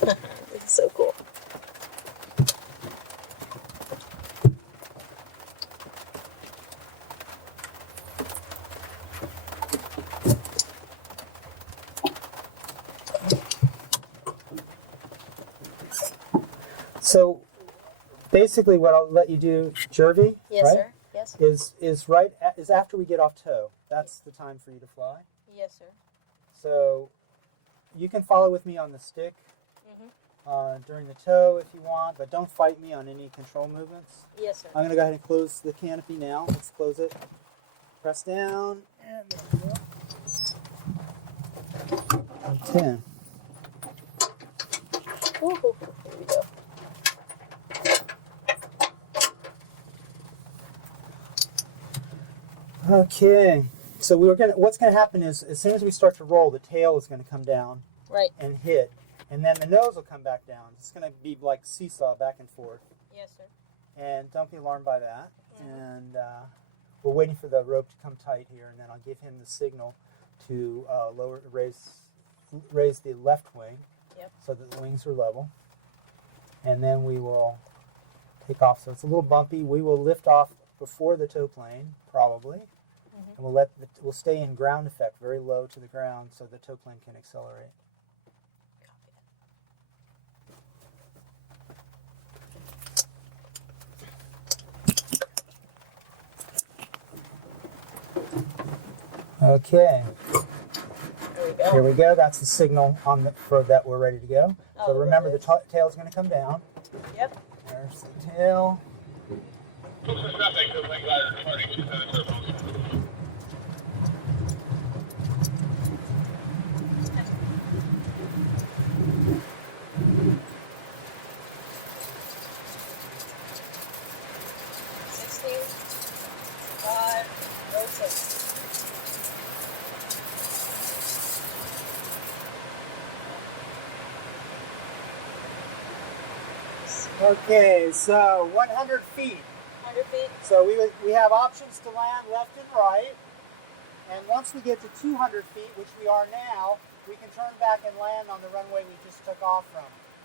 This is so cool. So basically what I'll let you do, Jervey, Yes, right? sir. Yes. Is after we get off tow. That's the time for you to fly. Yes, sir. So you can follow with me on the stick during the tow if you want, but don't fight me on any control movements. Yes, sir. I'm going to go ahead and close the canopy now. Let's close it. Press down, and there we go. Okay. Ooh, here we go. Okay. So what's going to happen is as soon as we start to roll, the tail is going to come down Right. and hit, and then the nose will come back down. It's going to be like seesaw back and forth. Yes, sir. And don't be alarmed by that. And we're waiting for the rope to come tight here, and then I'll give him the signal to raise the left wing so that the wings are level. And then we will take off. So it's a little bumpy. We will lift off before the tow plane, probably. And we'll stay in ground effect, very low to the ground, so the tow plane can accelerate. Okay. There we go. Here we go. That's the signal for that we're ready to go. Oh, So remember, there the tail is going to come down. Yep. There's the tail. Okay, so 100 feet. 100 feet. So we have options to land left and right. And once we get to 200 feet, which we are now, we can turn back and land on the runway we just took off from.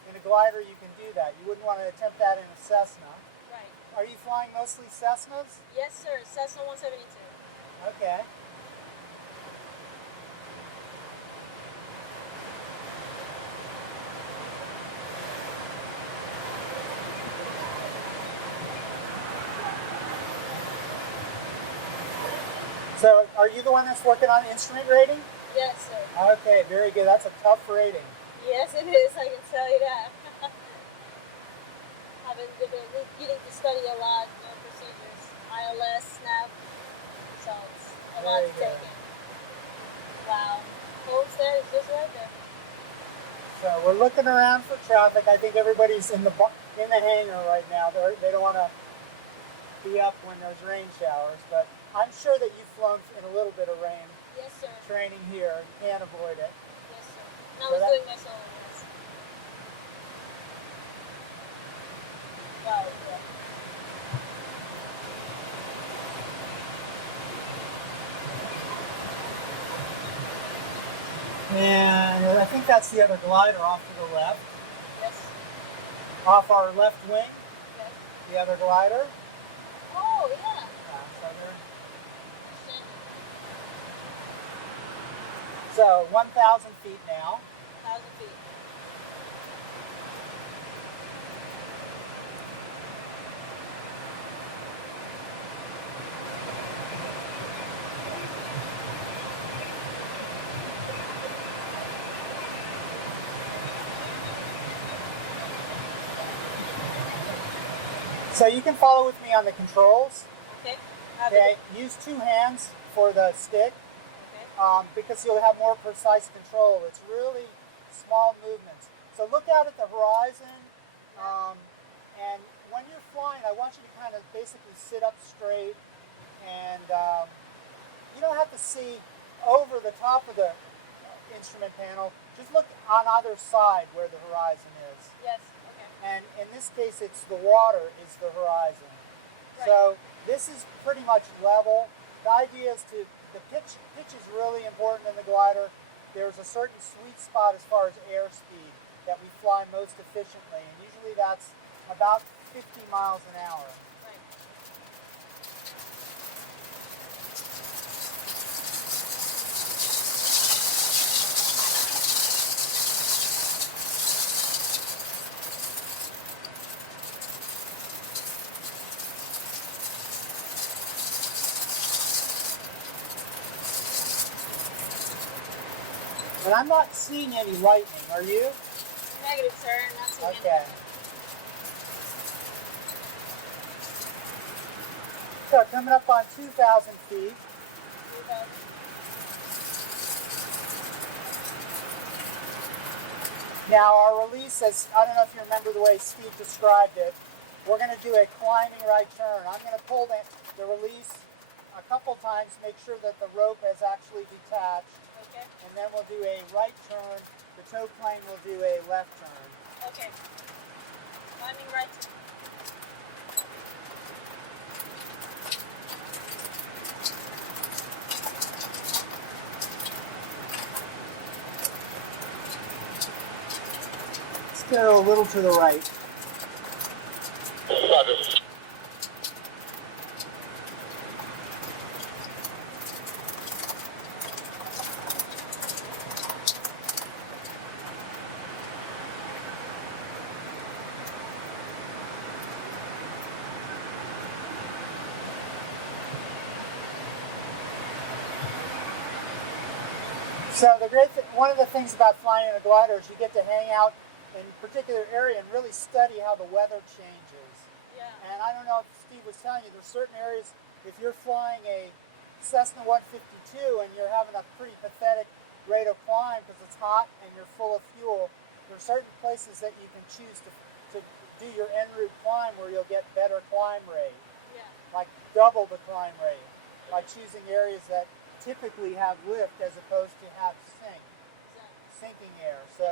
In a glider, you can do that. You wouldn't want to attempt that in a Cessna. Right. Are you flying mostly Cessnas? Yes, sir. Cessna 172. Okay. So, are you the one that's working on instrument rating? Yes, sir. Okay, very good. That's a tough rating. Yes, it is. I can tell you that. I've been getting to study a lot, procedures, ILS, SNAP, so it's a lot to take in. Wow. Homestead is just right there. So we're looking around for traffic. I think everybody's in the hangar right now. They don't want to be up when there's rain showers, but I'm sure that you've flown in a little bit of rain. Yes, sir. Training here, you can't avoid it. Yes, sir. And I was doing my solo ones. Wow, yeah. And I think that's the other glider off to the left. Yes. Off our left wing, Yes. the other glider. Oh, yeah. So 1,000 feet now. 1,000 feet. So you can follow with me on the controls. Okay. Okay. Use two hands for the stick. Because you'll have more precise control. It's really small movements. So look out at the horizon, and when you're flying, I want you to kind of basically sit up straight, and you don't have to see over the top of the instrument panel. Just look on either side where the horizon is. Yes, okay. And in this case, it's the water is the horizon. Right. So this is pretty much level. The idea is the pitch is really important in the glider. There's a certain sweet spot as far as airspeed. that we fly most efficiently, and usually that's about 50 miles an hour. Right. But I'm not seeing any lightning, are you? Negative, sir. Not seeing Okay. anything. So coming up on 2,000 feet. 2,000. Now our release, as I don't know if you remember the way Steve described it, we're going to do a climbing right turn. I'm going to pull the release a couple times, make sure that the rope has actually detached, Okay. and then we'll do a right turn. The tow plane will do a left turn. Okay. Climbing right. Let's go a little to the right. So one of the things about flying in a glider is you get to hang out in a particular area and really study how the weather changes. Yeah. And I don't know if Steve was telling you, there's certain areas, if you're flying a Cessna 152 and you're having a pretty pathetic rate of climb because it's hot and you're full of fuel, there are certain places that you can choose to do your en route climb where you'll get better climb rate, Yeah. like double the climb rate, by choosing areas that typically have lift as opposed to have sinking air. So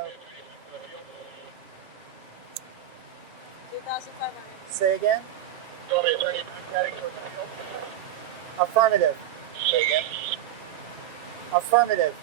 2,500. say again. Affirmative. Say again. Affirmative.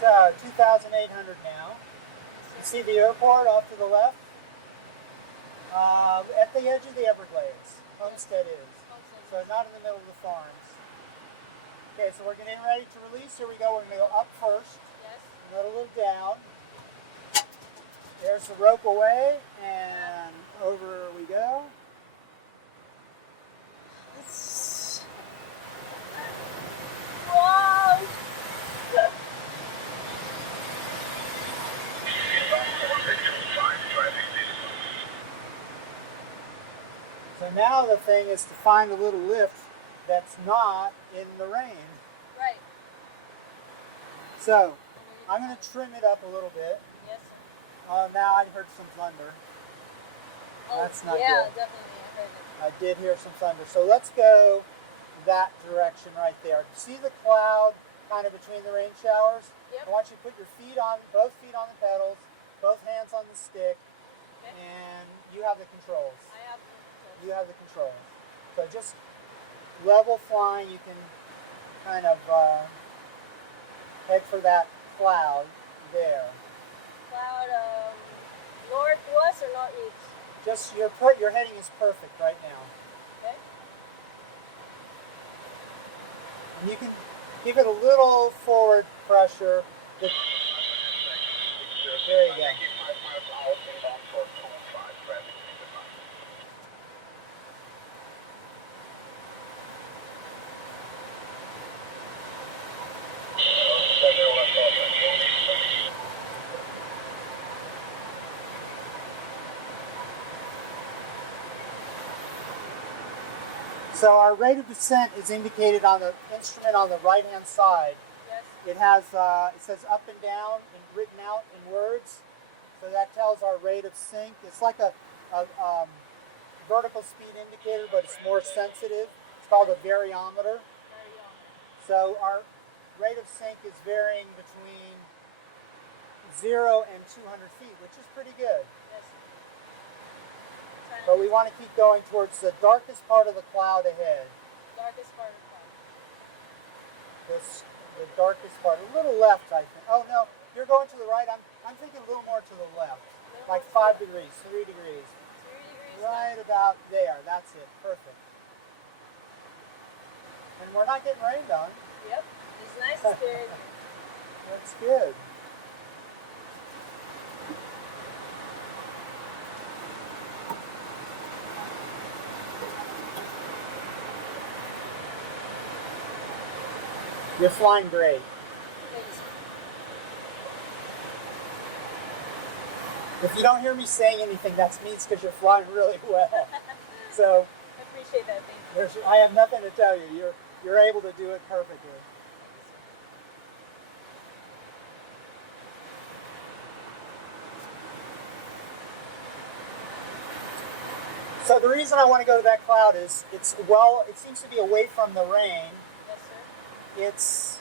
So 2,800 now. You see the airport off to the left? At the edge of the Everglades. Homestead is. So not in the middle of the farms. Okay, so we're getting ready to release. Here we go. We're going to go up first. Yes. And then a little down. There's the rope away, and over we go. Wow. So now the thing is to find a little lift that's not in the rain. Right. So I'm going to trim it up a little bit. Yes. Now I heard some thunder. Oh, That's not yeah, good. definitely. I heard it. I did hear some thunder. So let's go that direction right there. See the cloud kind of between the rain showers? Yep. I want you to put your both feet on the pedals, both hands on the stick, Okay. and you have the controls. I have. You have the controls. So just level flying, you can kind of head for that cloud there. Cloud northwest or northeast? Just your heading is perfect right now. Okay. And you can give it a little forward pressure. There you go. So our rate of descent is indicated on the instrument on the right-hand side. Yes. It has it says up and down and written out in words, so that tells our rate of sink. It's like a vertical speed indicator, but it's more sensitive. It's called a variometer. So our rate of sink is varying between 0 and 200 feet, which is pretty good. Yes. But we want to keep going towards the darkest part of the cloud ahead. Darkest part of the cloud. The darkest part, a little left, I think. Oh no, you're going to the right. I'm thinking a little more to the left, like 5 degrees, 3 degrees. 3 degrees. Right about there. That's it. Perfect. And we're not getting rained on. Yep. It's nice. It's good. That's good. You're flying great. If you don't hear me saying anything, that means because you're flying really well. So I appreciate that. Thank you. I have nothing to tell you. You're able to do it perfectly. So the reason I want to go to that cloud is it seems to be away from the rain. Yes, sir. It's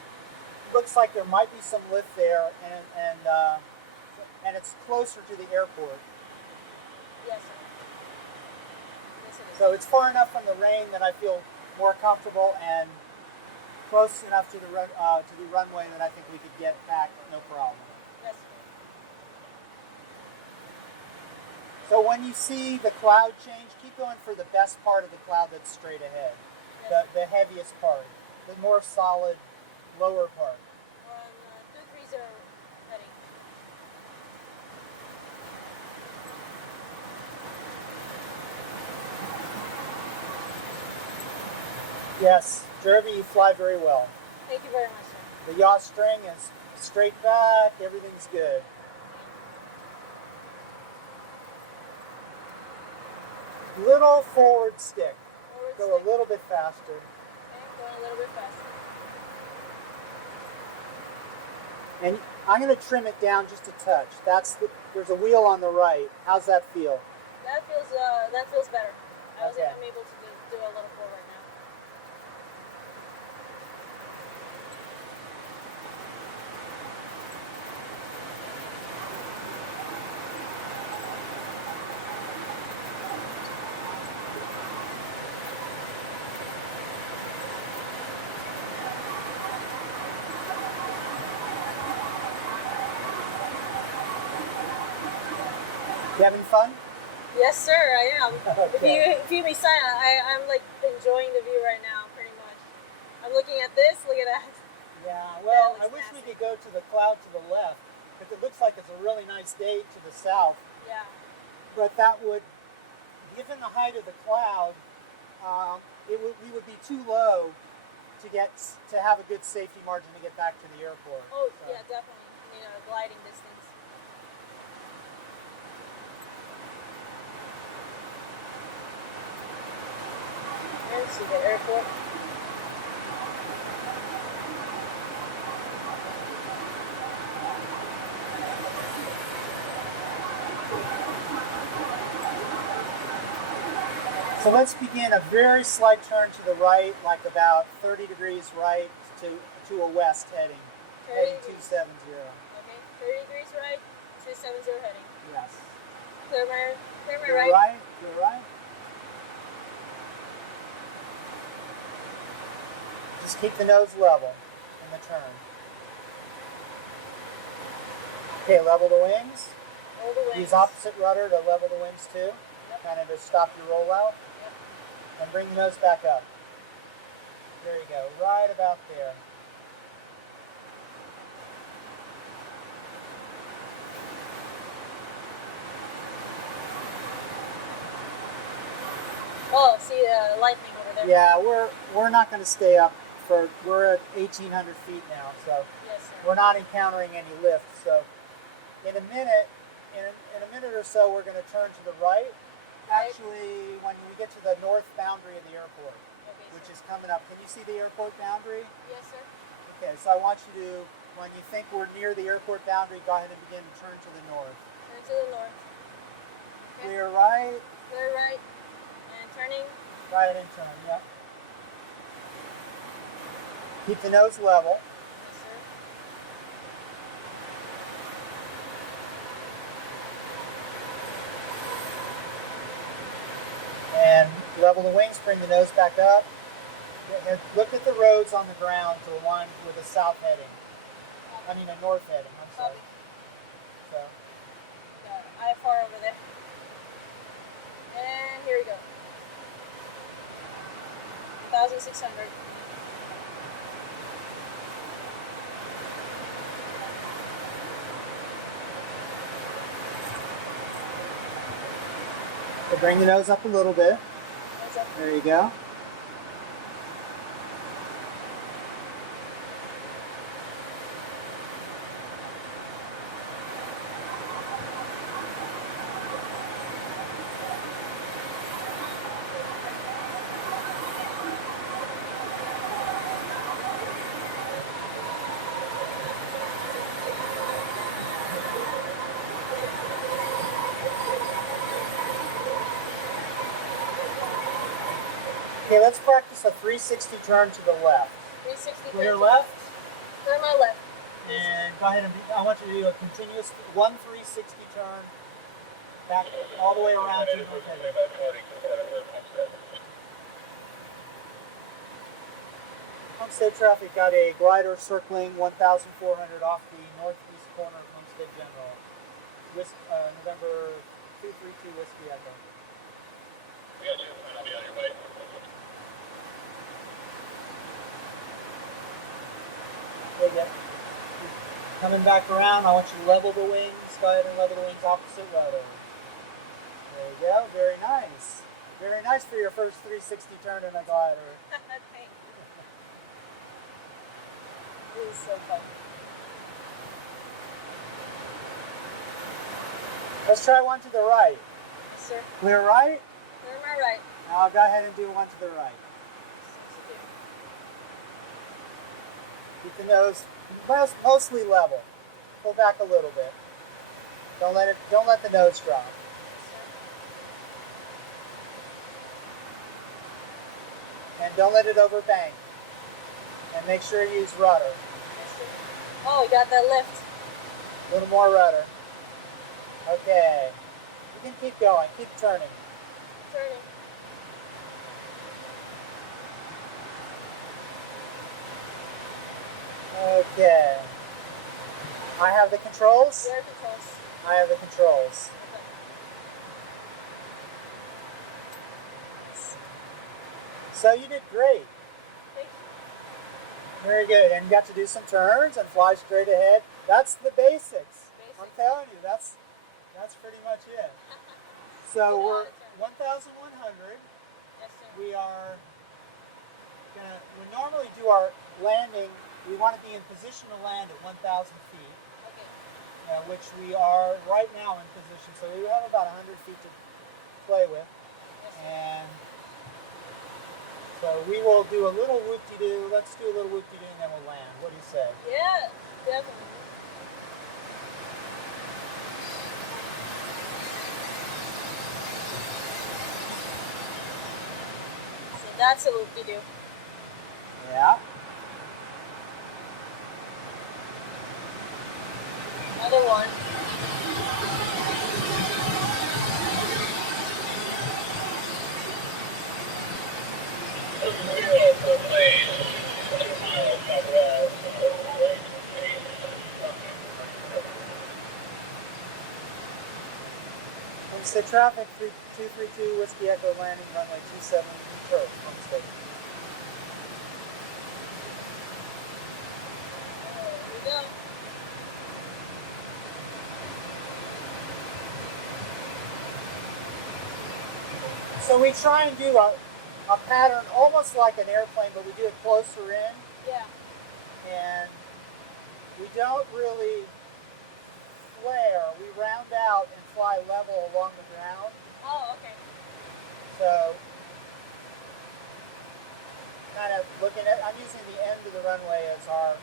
looks like there might be some lift there, and it's closer to the airport. Yes, sir. Yes, it is. So it's far enough from the rain that I feel more comfortable, and close enough to the runway that I think we could get back no problem. Yes, sir. So when you see the cloud change, keep going for the best part of the cloud that's straight ahead, Yes. the heaviest part, the more solid lower part. We're on 230 heading. Yes, Jervey, you fly very well. Thank you very much, sir. The yaw string is straight back, everything's good. Little forward stick. Go a little bit faster. Okay, going a little bit faster. And I'm going to trim it down just a touch. There's a wheel on the right. How's that feel? That feels better. Okay. I'm able to do a little forward now. You having fun? Yes, sir, I am. Okay. If you be silent, I'm like enjoying the view right now, pretty much. I'm looking at this, look at that. Yeah, well, That I looks wish we nasty. could go to the cloud to the left, because it looks like it's a really nice day to the south. Yeah. But that would, given the height of the cloud, we would be too low to have a good safety margin to get back to the airport. Oh, So, yeah, definitely. Gliding distance. And see the airport. So let's begin a very slight turn to the right, like about 30 degrees right to a west heading 270. Okay, 30 degrees right, 270 heading. Yes. Clear my You're right. right. You're right. Just keep the nose level in the turn. Okay, level the wings. All the way. Use opposite rudder to level the wings too, kind of to stop your rollout. Yep. And bring the nose back up. There you go, right about there. Oh, see the lightning over there. Yeah, we're not going to stay up we're at 1,800 feet now, so Yes, sir. we're not encountering any lift. So in a minute or so, we're going to turn to the right. Right. Actually, when we get to the north boundary of the airport, Okay, which sir. is coming up, can you see the airport boundary? Yes, sir. If Okay, so I want you to, when you think we're near the airport boundary, go ahead and begin to turn to the north. Turn to the north. Okay. Clear right. Clear right. And turning. Right and turn, yep. Keep the nose level. Yes, sir. And level the wings, bring the nose back up. And look at the roads on the ground to the one with a south heading. I mean a north heading, I'm sorry. So. Got IFR over there. And here we go. 1,600. So bring the nose up a little bit. Nose up. There you go. Okay, let's practice a 360 turn to the left. 360. Clear left. Clear my left. And go ahead and I want you to do a continuous 360 turn back all the way around to north heading. Homestead traffic got a glider circling 1,400 off the northeast corner of Homestead General. November 232 Whiskey Echo. Yeah, I'll be on your way. There you go. Coming back around, I want you to level the wings. Go ahead and level the wings opposite rudder. There you go. Very nice. Very nice for your first 360 turn in a glider. Thank you. This is so fun. Let's try one to the right. Yes, sir. Clear right. Clear my right. Now go ahead and do one to the right. Keep the nose mostly level. Pull back a little bit. Don't let the nose drop. And don't let it overbank. And make sure you use rudder. Oh, we got that lift. A little more rudder. Okay. You can keep going. Keep turning. Turning. Okay. I have the controls. Where are controls? I have the controls. Okay. So you did great. Thank you. Very good. And you got to do some turns and fly straight ahead. That's the basics. I'm telling you, that's pretty much it. So we're 1,100. Yes, sir. We normally do our landing. We want to be in position to land at 1,000 feet, Okay. which we are right now in position. So we have about 100 feet to play with. Yes, sir. And so we will do a little whoop-de-doo. Let's do a little whoop-de-doo and then we'll land. What do you say? Yeah, definitely. So that's a loop-de-doo. Yeah. Another one. Homestead traffic 232 Whiskey Echo landing runway 27 approach Homestead. Here we go. So we try and do a pattern almost like an airplane, but we do it closer in, Yeah. and we don't really flare. We round out and fly level along the ground. Oh, okay. So, kind of looking at, I'm using the end of the runway as our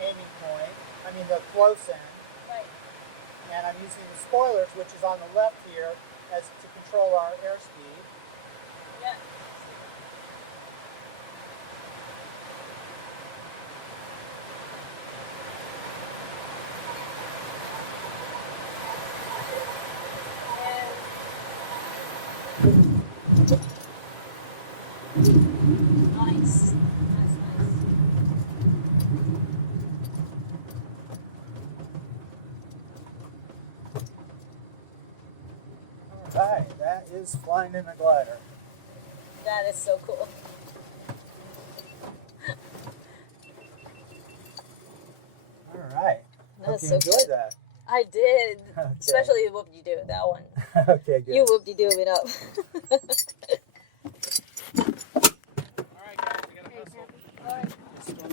aiming point. I mean the close end. Right. And I'm using the spoilers, which is on the left here, as to control our airspeed. Yeah. Nice. Nice, nice. Alright, that is flying in a glider. That is so cool. Alright. Hope That's you so enjoyed good. that. I did. Okay. Especially the whoop-de-doo, that one. Okay, good. You whoop-de-doo it up. All right, guys, we got a vessel. All right. This one